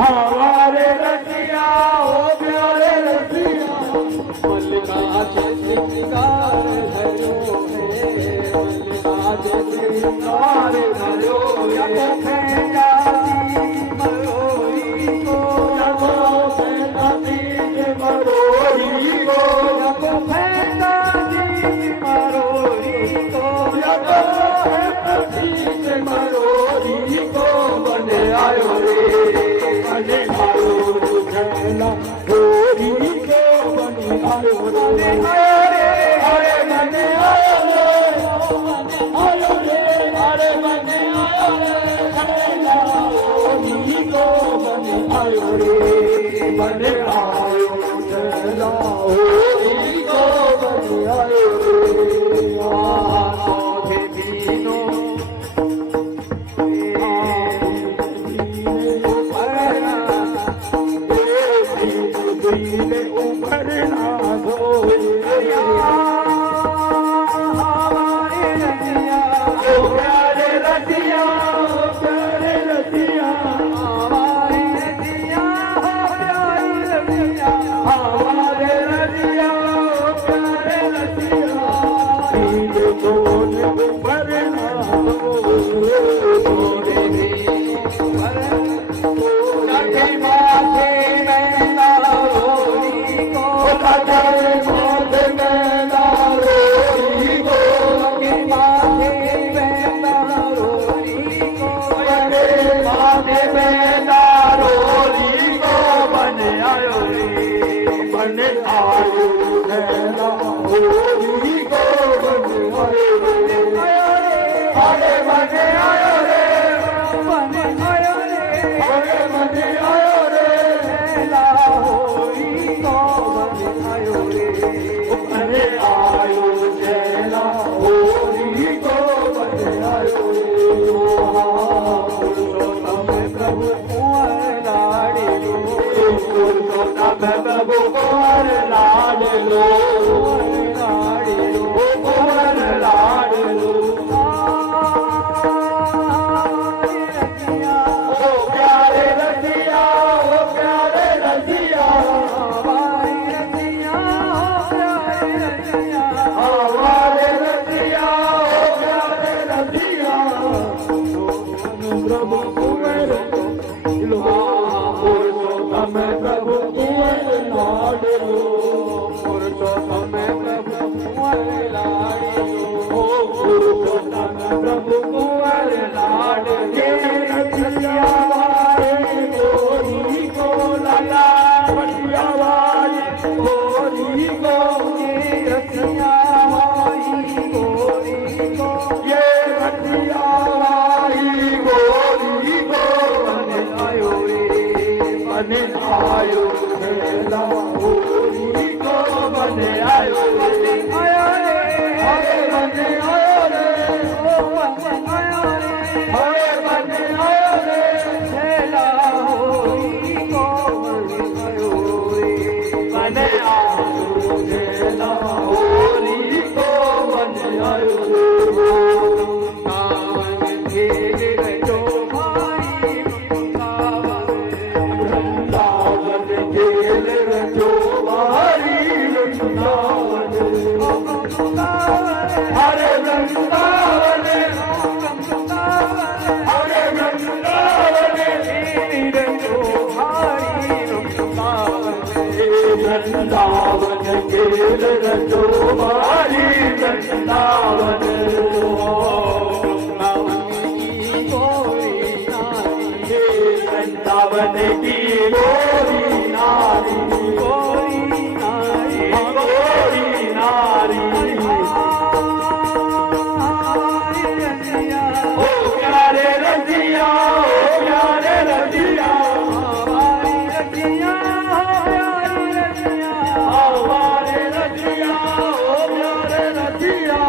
हमारे रजिया प्यारे रजिया हरे वृंदावन हरे वृंदावन वृंदावन खेल रचो भारी वृंदावन वृंदावन की गोरी नारी गोरी नारी गोरी नारी ओ प्यारे रजिया ओ प्यारे रजिया हमारे रजिया ओ प्यारे रजिया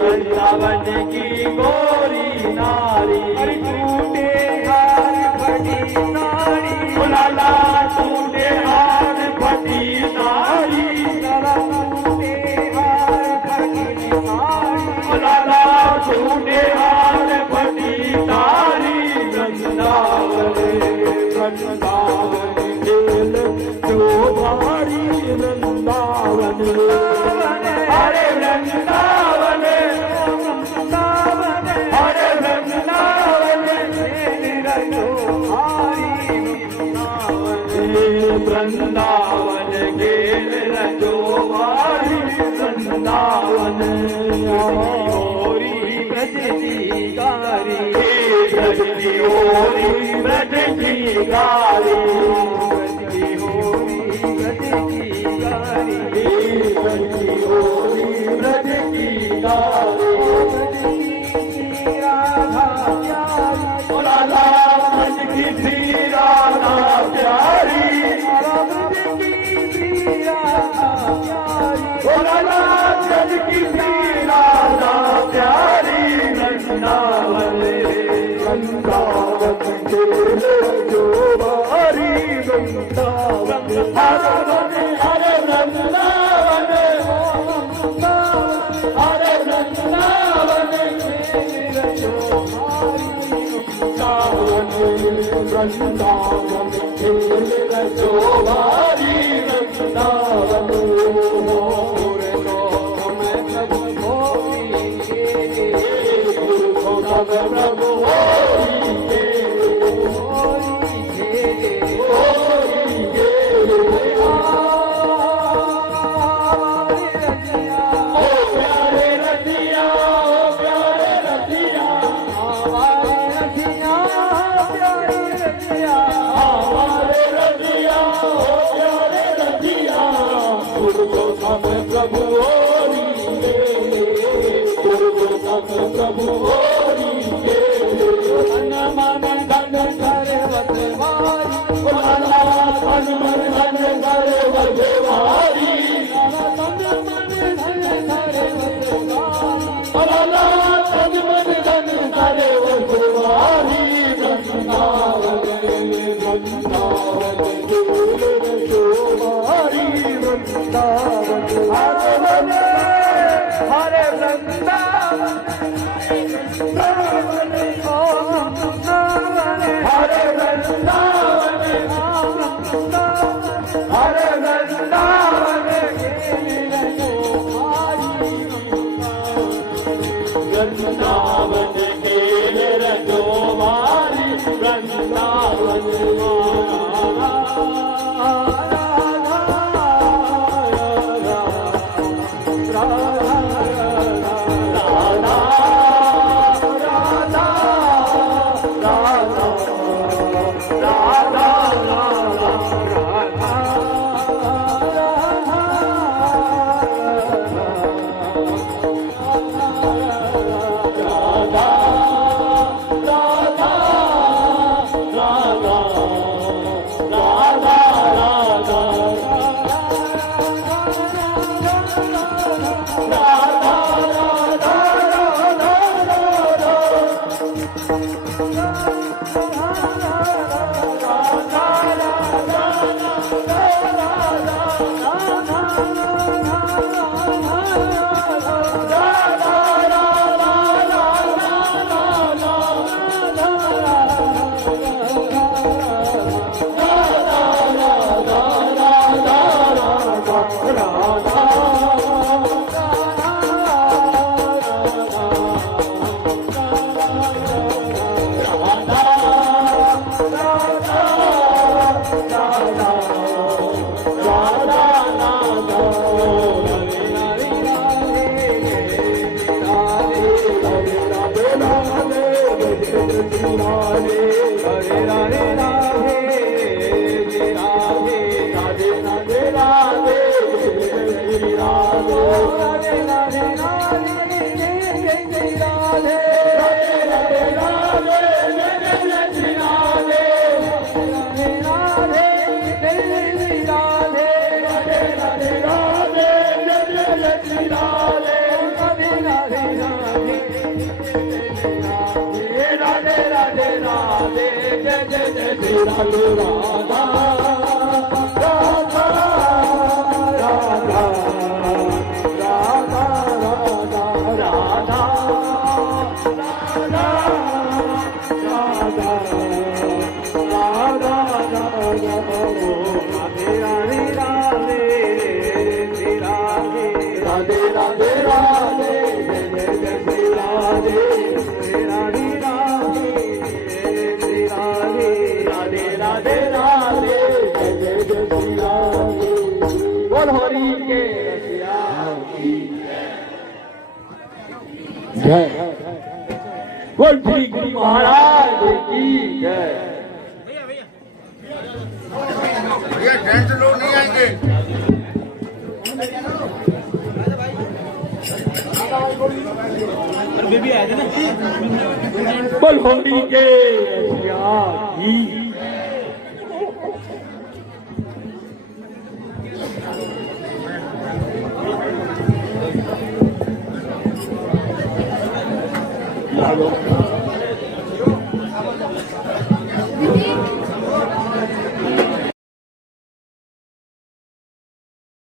वृंदावन की गोरी नारी टूटे हार फटी नारी लाला टूटे हार फटी नारी टूटे हार फटी नारी लाला टूटे हार फटी नारी वृंदावन वृंदावन खेल जो भारी वृंदावन हरे वृंदावन हरे वृंदावन वृंदावन खेल रजो भारी वृंदावन होरी ब्रज की गारी ब्रज की होरी ब्रज की गारी होरी ब्रज की गारी ब्रज की होरी ब्रज की गारी राधा ब्रज की थी राधा प्यारी राधा ब्रज की थी राधा प्यारी वृंदावन वृंदावन खेल जो भारी वृंदावन हरे वृंदावन हरे वृंदावन वृंदावन खेल रचो भारी वृंदावन प्रभु प्रभु हरे वृंदावन हरे वृंदावन हरे वृंदावन वृंदावन खेल रजो भारी वृंदावन राधे राधे राधे राधे राधे राधे राधे श्री राधे राधे राधे राधे जय जय राधे राधे राधे राधे जय जय श्री राधे राधे राधे जय जय श्री राधे राधे राधे राधे जय जय श्री राधे राधे राधे राधे राधे राधे राधे जय जय जय श्री राधे राधा राधा राधा राधा राधा राधा राधा राधा राधे राधे राधे श्री राधे राधे राधे राधे जय जय जय श्री राधे राधे राधे श्री राधे राधे राधे राधे जय जय जय श्री राधे बोल हरि के रसिया की जय बोल श्री गुरु महाराज की जय ये टेंट लोग नहीं आएंगे। बोल हरि के रसिया की Thank you.